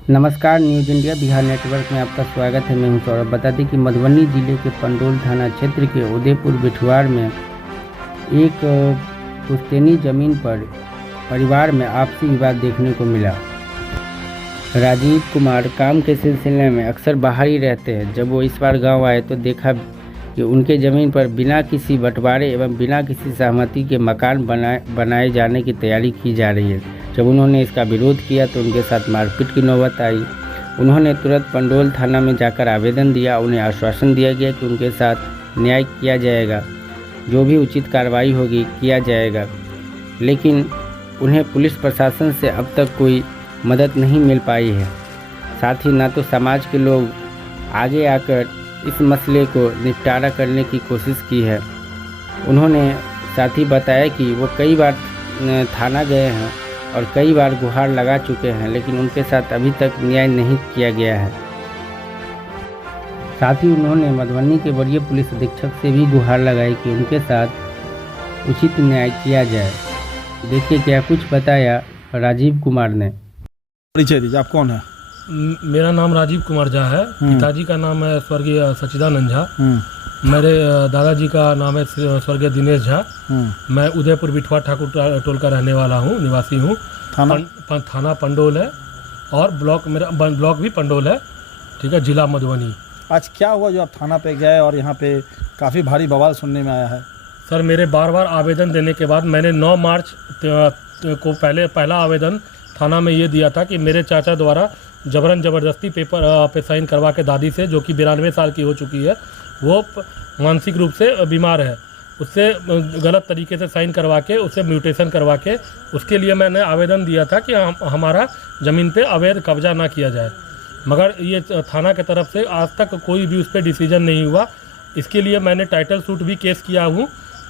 नमस्कार, news India Bihar network में आपका स्वागत है। मैं हूं सौरभ। बता दें कि मधुबनी जिले के पंडोल थाना क्षेत्र के उदयपुर बिठवार में एक पुश्तैनी ज़मीन पर परिवार में आपसी विवाद देखने को मिला। राजीव कुमार काम के सिलसिले में अक्सर बाहर ही रहते हैं। जब वो इस बार गांव आए तो देखा कि उनके ज़मीन पर बिना किसी बंटवारे एवं बिना किसी सहमति के मकान बनाए जाने की तैयारी की जा रही है। जब उन्होंने इसका विरोध किया तो उनके साथ मारपीट की नौबत आई। उन्होंने तुरंत पंडोल थाना में जाकर आवेदन दिया। उन्हें आश्वासन दिया गया कि उनके साथ न्याय किया जाएगा, जो भी उचित कार्रवाई होगी किया जाएगा। लेकिन उन्हें पुलिस प्रशासन से अब तक कोई मदद नहीं मिल पाई है। साथ ही ना तो समाज के लोग आगे आकर इस मसले को निपटारा करने की कोशिश की है। उन्होंने साथ ही बताया कि वो कई बार थाना गए हैं और कई बार गुहार लगा चुके हैं, लेकिन उनके साथ अभी तक न्याय नहीं किया गया है। साथ ही उन्होंने मधुबनी के वरीय पुलिस अधीक्षक से भी गुहार लगाई कि उनके साथ उचित न्याय किया जाए। देखिए क्या कुछ बताया राजीव कुमार ने। परिचय दीजिए, आप कौन है? मेरा नाम राजीव कुमार झा है। पिताजी का नाम है स्वर्गीय सच्चिदानंद झा। मेरे दादाजी का नाम है स्वर्गीय दिनेश झा। मैं उदयपुर बिठवार ठाकुर टोल का रहने वाला हूँ, निवासी हूँ। थाना पंडोल है और ब्लॉक मेरा ब्लॉक भी पंडोल है, ठीक है, जिला मधुबनी। आज क्या हुआ जो आप थाना पे गए और यहाँ पे काफ़ी भारी बवाल सुनने में आया है? सर, मेरे बार बार आवेदन देने के बाद मैंने 9 मार्च को पहला आवेदन थाना में ये दिया था कि मेरे चाचा द्वारा जबरन ज़बरदस्ती पेपर पे साइन करवा के दादी से, जो कि 92 साल की हो चुकी है, वो मानसिक रूप से बीमार है, उससे गलत तरीके से साइन करवा के उससे म्यूटेशन करवा के उसके लिए मैंने आवेदन दिया था कि हमारा ज़मीन पे अवैध कब्जा ना किया जाए। मगर ये थाना की तरफ से आज तक कोई भी उस पर डिसीजन नहीं हुआ। इसके लिए मैंने टाइटल सूट भी केस किया हूँ,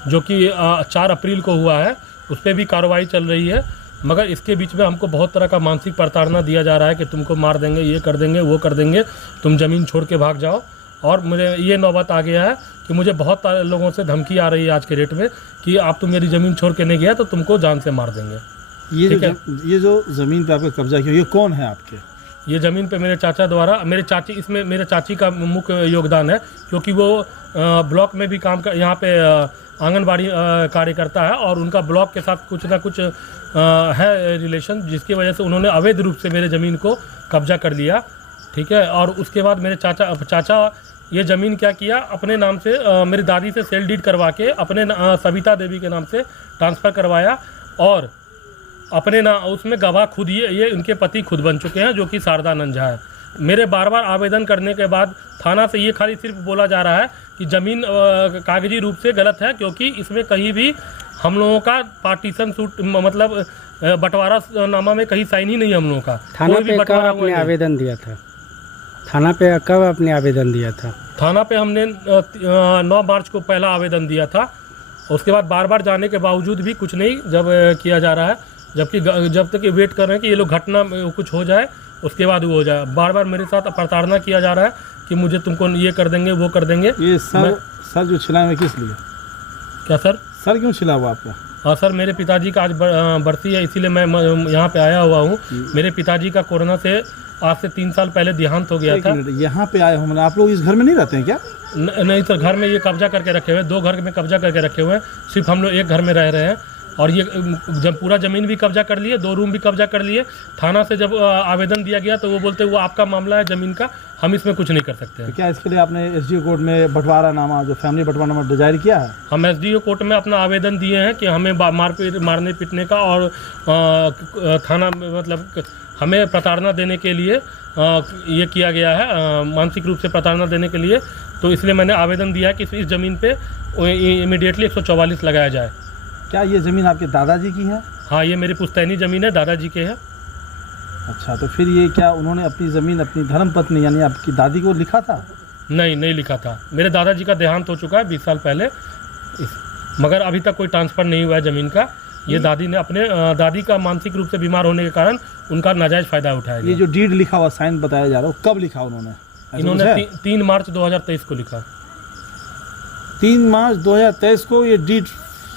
जो कि 4 अप्रैल को हुआ है। उस पर भी कार्रवाई चल रही है। मगर इसके बीच में हमको बहुत तरह का मानसिक प्रताड़ना दिया जा रहा है कि तुमको मार देंगे, ये कर देंगे, वो कर देंगे, तुम ज़मीन छोड़ के भाग जाओ। और मुझे ये नौबत आ गया है कि मुझे बहुत सारे लोगों से धमकी आ रही है आज के डेट में कि आप तुम मेरी ज़मीन छोड़ के नहीं गया तो तुमको जान से मार देंगे। ये जो ज़मीन पे आपका कब्जा किया, ये कौन है आपके? ये ज़मीन पे मेरे चाचा द्वारा, इसमें मेरे चाची का मुख्य योगदान है, क्योंकि वो ब्लॉक में भी काम कर, यहाँ पे आंगनबाड़ी कार्यकर्ता है और उनका ब्लॉक के साथ कुछ ना कुछ है रिलेशन, जिसकी वजह से उन्होंने अवैध रूप से मेरे ज़मीन को कब्जा कर लिया, ठीक है। और उसके बाद मेरे चाचा ये ज़मीन क्या किया, अपने नाम से मेरी दादी से सेल डीड करवा के अपने सविता देवी के नाम से ट्रांसफ़र करवाया और अपने उसमें गवाह खुद ये उनके पति खुद बन चुके हैं, जो कि शारदानंद झा है। मेरे बार बार आवेदन करने के बाद थाना से ये खाली सिर्फ बोला जा रहा है कि ज़मीन कागजी रूप से गलत है, क्योंकि इसमें कहीं भी हम लोगों का पार्टीशन सूट मतलब बंटवारा नामा में कहीं साइन ही नहीं है हम लोगों का। थाना पे कब आपने आवेदन दिया था? थाना पे कब आपने आवेदन दिया था? थाना पे हमने 9 मार्च को पहला आवेदन दिया था। उसके बाद बार बार जाने के बावजूद भी कुछ नहीं जब किया जा रहा है, जबकि जब तक ये वेट कर रहे हैं कि ये लोग घटना कुछ हो जाए उसके बाद वो हो जाए। बार बार मेरे साथ प्रताड़ना किया जा रहा है कि मुझे तुमको ये कर देंगे, वो कर देंगे। ये सर जो छिला है किस लिए? क्या सर क्यों छिला हुआ आपका? हाँ सर, मेरे पिताजी का आज बरसी है, इसीलिए मैं यहाँ पे आया हुआ हूँ। मेरे पिताजी का कोरोना से आज से 3 साल पहले देहांत हो गया था। यहाँ पे आए हो, आप लोग इस घर में नहीं रहते हैं क्या? नहीं सर, घर में ये कब्जा करके रखे हुए हैं, 2 घर में कब्जा करके रखे हुए हैं। सिर्फ हम लोग एक घर में रह रहे हैं और ये जब पूरा ज़मीन भी कब्जा कर लिए, 2 रूम भी कब्जा कर लिए। थाना से जब आवेदन दिया गया तो वो बोलते वो आपका मामला है ज़मीन का, हम इसमें कुछ नहीं कर सकते हैं। तो क्या इसके लिए आपने एसडीओ कोर्ट में बंटवारानामा, जो फैमिली बंटवारानामा जारी किया है? हम एसडीओ कोर्ट में अपना आवेदन दिए हैं कि हमें मारने पीटने का और थाना मतलब हमें प्रताड़ना देने के लिए ये किया गया है, मानसिक रूप से प्रताड़ना देने के लिए। तो इसलिए मैंने आवेदन दिया है कि इस ज़मीन पे इमीडिएटली 144 लगाया जाए। क्या ये ज़मीन आपके दादाजी की है? हाँ, ये मेरी पुश्तैनी ज़मीन है, दादाजी के है। अच्छा, तो फिर ये क्या उन्होंने अपनी ज़मीन अपनी धर्मपत्नी यानी आपकी दादी को लिखा था? नहीं लिखा था। मेरे दादाजी का देहांत हो चुका है 20 साल पहले, मगर अभी तक कोई ट्रांसफ़र नहीं हुआ है ज़मीन का। ये दादी ने अपने दादी का मानसिक रूप से बीमार होने के कारण उनका नाजायज़ फ़ायदा उठाया। ये जो डीड लिखा हुआ साइन बताया जा रहा है, कब लिखा उन्होंने? इन्होंने 3 मार्च 2023 को लिखा। 3 मार्च 2023 को ये डीड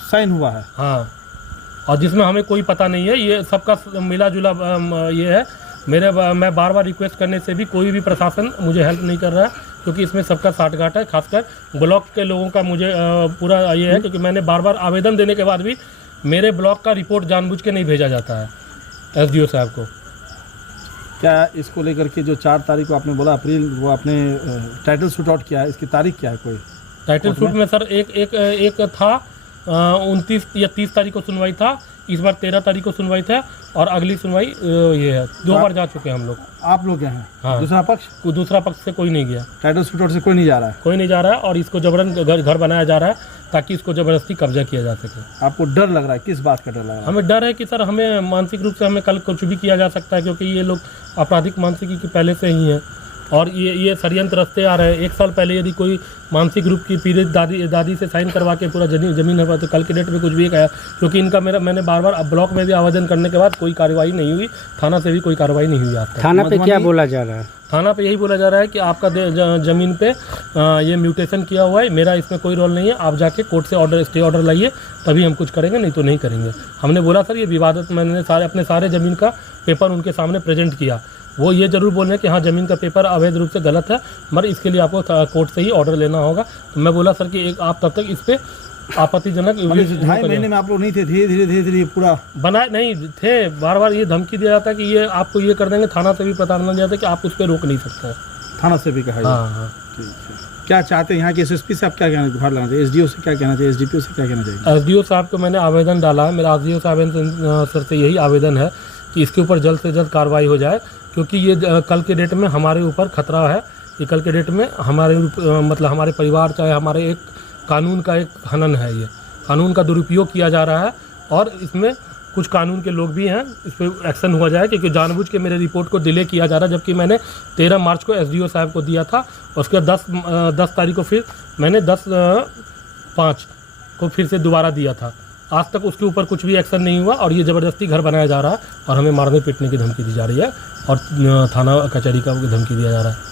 साइन हुआ है? हाँ, और जिसमें हमें कोई पता नहीं है, ये सबका मिला जुला ये है मैं बार बार रिक्वेस्ट करने से भी कोई भी प्रशासन मुझे हेल्प नहीं कर रहा है, क्योंकि इसमें सबका साठगांठ है। खासकर ब्लॉक के लोगों का मुझे पूरा ये है, क्योंकि मैंने बार बार आवेदन देने के बाद भी मेरे ब्लॉक का रिपोर्ट जानबूझ के नहीं भेजा जाता है SDO साहब को। क्या इसको लेकर के जो 4 तारीख को आपने बोला अप्रैल, वो आपने टाइटल शूट आउट किया है, इसकी तारीख क्या है? कोई टाइटल शूट में सर एक था 29 या 30 तारीख को सुनवाई था, इस बार 13 तारीख को सुनवाई था, और अगली सुनवाई ये है। 2 बार जा चुके हैं हम लोग। आप लोग क्या हैं? हाँ। दूसरा पक्ष से कोई नहीं गया, टाइटल शूट आउट से कोई नहीं जा रहा है? कोई नहीं जा रहा है, और इसको जबरन घर बनाया जा रहा है ताकि इसको ज़बरदस्ती कब्जा किया जा सके। आपको डर लग रहा है? किस बात का डर लग रहा है? हमें डर है कि सर हमें मानसिक रूप से हमें कल कुछ भी किया जा सकता है, क्योंकि ये लोग आपराधिक मानसिकी की पहले से ही हैं, और ये षड्यंत्र रचते आ रहे हैं। 1 साल पहले यदि कोई मानसिक रूप की पीड़ित दादी से साइन करवा के पूरा जमीन है, तो कल के डेट में कुछ भी कहा, क्योंकि इनका मैंने बार बार ब्लॉक में भी आवेदन करने के बाद कोई कार्रवाई नहीं हुई, थाना से भी कोई कार्रवाई नहीं हुई। आज तक थाना पे क्या बोला जा रहा है? थाना पे यही बोला जा रहा है कि आपका ज़मीन पे ये म्यूटेशन किया हुआ है, मेरा इसमें कोई रोल नहीं है, आप जाके कोर्ट से स्टे ऑर्डर लाइए, तभी हम कुछ करेंगे, नहीं तो नहीं करेंगे। हमने बोला सर ये विवादित, मैंने अपने सारे ज़मीन का पेपर उनके सामने प्रेजेंट किया। वो ये जरूर बोल रहे हैं कि हाँ ज़मीन का पेपर अवैध रूप से गलत है, मगर इसके लिए आपको कोर्ट से ही ऑर्डर लेना होगा। तो मैं बोला सर कि आप तब तक इस पर आपत्तिजनक 2.5 महीने में आप लोग नहीं थे, धीरे धीरे पूरा बनाए नहीं थे। बार बार ये धमकी दिया जाता है कि ये आपको ये कर देंगे, थाना से भी पता लग जाता है कि आप उस पर रोक नहीं सकते। थाना से भी कहा? हाँ। क्या चाहते हैं यहाँ के SSP से? आप क्या कहना, गुहार लगाना चाहिए? SDO से क्या कहना चाहिए? SDPO से क्या कहना चाहिए? SDO साहब को मैंने आवेदन डाला है, मेरा SDO साहब सर से यही आवेदन है कि इसके ऊपर जल्द से जल्द कार्रवाई हो जाए, क्योंकि ये कल के डेट में हमारे ऊपर खतरा है। ये कल के डेट में मतलब हमारे परिवार, चाहे हमारे एक कानून का एक हनन है, ये कानून का दुरुपयोग किया जा रहा है, और इसमें कुछ कानून के लोग भी हैं, इस पर एक्शन हुआ जाए, क्योंकि जानबूझ के मेरे रिपोर्ट को डिले किया जा रहा है, जबकि मैंने 13 मार्च को SDO साहब को दिया था, उसके 10 तारीख को फिर मैंने 10/5 को फिर से दोबारा दिया था। आज तक उसके ऊपर कुछ भी एक्शन नहीं हुआ, और ये ज़बरदस्ती घर बनाया जा रहा है, और हमें मारने पीटने की धमकी दी जा रही है, और थाना कचहरी का धमकी दिया जा रहा है।